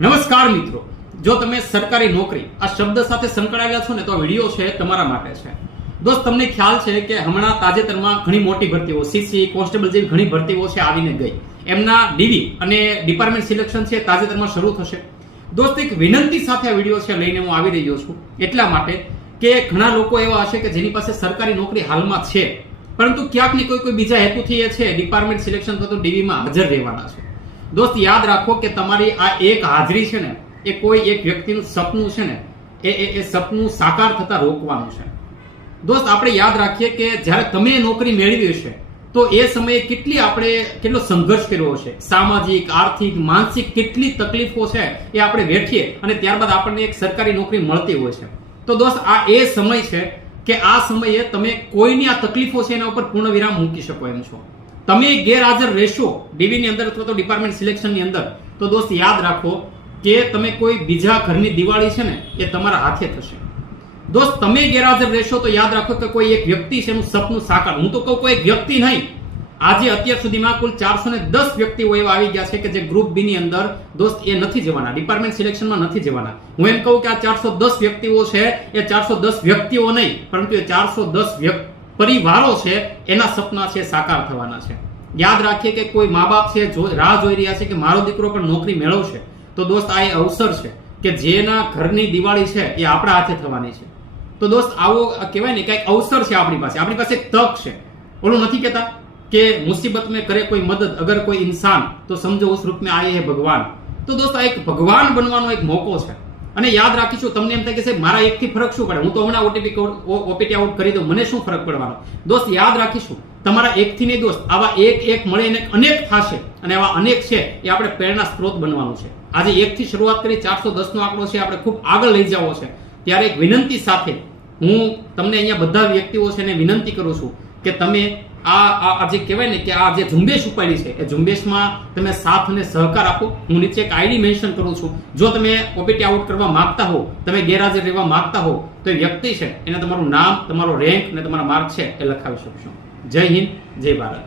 નમસ્કાર મિત્રો, જો તમે સરકારી નોકરી આ શબ્દ સાથે સંકળાયેલા છો ને તો આ વિડીયો છે તમારા માટે છે. દોસ્ત, તમને ખ્યાલ છે કે હમણાં તાજેતરમાં ઘણી મોટી ભરતીઓ સીસી કોન્સ્ટેબલ જેવી ઘણી ભરતીઓ છે આવીને ગઈ. એમના ડીવી અને ડિપાર્ટમેન્ટ સિલેક્શન છે તાજેતરમાં શરૂ થશે. દોસ્ત, એક વિનંતી સાથે આ વિડીયો છે લઈને હું આવી રહ્યો છું એટલા માટે કે ઘણા લોકો એવા હશે કે જેની પાસે સરકારી નોકરી હાલમાં છે, પરંતુ ક્યાંક ને કોઈ બીજા હેતુથી એ છે ડિપાર્ટમેન્ટ સિલેક્શન થતું ડીવીમાં હાજર રહેવાના છે. દોસ્ત, યાદ રાખો કે તમારી આ એક હાજરી છે ને એ કોઈ એક વ્યક્તિનું સપનું છે ને એ સપનું સાકાર થતા રોકવાનું છે. દોસ્ત, આપણે યાદ રાખીએ કે જ્યારે તમે નોકરી મેળવી હશે તો એ સમયે કેટલો સંઘર્ષ કર્યો હશે, સામાજિક, આર્થિક, માનસિક કેટલી તકલીફો છે એ આપણે વેઠીએ અને ત્યારબાદ આપણને એક સરકારી નોકરી મળતી હોય છે. તો દોસ્ત, આ એ સમય છે કે આ સમયે તમે કોઈની આ તકલીફો છે એના ઉપર પૂર્ણ વિરામ મૂકી શકો એમ છો. તમે ગેરહાજર રહેશો ડીવીની અંદર અથવા તો ડિપાર્ટમેન્ટ સિલેક્શનની અંદર તો દોસ્ત યાદ રાખો કે તમે કોઈ બીજા ઘરની દિવાળી છે ને એ તમારા હાથે થશે. દોસ્ત, તમે ગેરહાજર રહેશો તો યાદ રાખો કે કોઈ એક વ્યક્તિ છે એનું સપનું સાકાર, હું તો કહું કોઈ એક વ્યક્તિ નહીં, આજે અત્યાર સુધીમાં કુલ 410 વ્યક્તિઓ એવા આવી ગયા છે કે જે ગ્રુપ બી ની અંદર દોસ્ત એ નથી જવાના, ડિપાર્ટમેન્ટ સિલેક્શનમાં નથી જવાના. હું એમ કહું કે આ 410 વ્યક્તિઓ છે એ 410 વ્યક્તિઓ નહીં પરંતુ એ 410 પરિવારો છે એના સપના છે સાકાર થવાના છે. યાદ રાખીએ કે કોઈ મા બાપ છે રાહ જોઈ રહ્યા છે કે મારો દીકરો પણ નોકરી મેળવશે, તો દોસ્ત આ એ અવસર છે કે જેના ઘરની દિવાળી છે એ આપણા હાથે થવાની છે. તો દોસ્ત, આવો કહેવાય ને કઈક અવસર છે આપણી પાસે એક તક છે. ઓલું નથી કહેતા કે મુસીબત મેં કરે કોઈ મદદ અગર કોઈ ઇન્સાન તો સમજો ઉસ રૂપ में आए है भगवान. તો દોસ્ત, આ એક ભગવાન બનવાનો એક મોકો છે. અને યાદ રાખીશું, તમને એમ થાય કે સાહેબ મારા એકથી ફરક શું પડે, હું તો હમણાં ઓપીટી આઉટ કરી દઉં, મને શું ફરક પડવાનો. દોસ્ત, યાદ રાખીશું તમારા એકથી નહીં દોસ્ત, આવા એક મળીને અનેક થશે અને આવા અનેક છે એ આપણે પ્રેરણા સ્ત્રોત બનવાનું છે. આજે એકથી શરૂઆત કરી 410 નો આંકડો છે આપણે ખૂબ આગળ લઈ જવો છે. ત્યારે એક વિનંતી સાથે હું તમને અહીંયા બધા વ્યક્તિઓ છે એને વિનંતી કરું છું કે તમે આ જે કહેવાય ને કે આ જે ઝુંબેશ ઉપાડી છે એ ઝુંબેશમાં તમે સાથ અને સહકાર આપો. હું નીચે એક આઈડી મેન્શન કરું છું. જો તમે ઓપીટી આઉટ કરવા માંગતા હો, તમે ગેરહાજર રહેવા માંગતા હો તો એ વ્યક્તિ છે એને તમારું નામ, તમારો રેન્ક અને તમારા માર્ક છે એ લખાવી શકશો. જય હિન્દ, જય ભારત.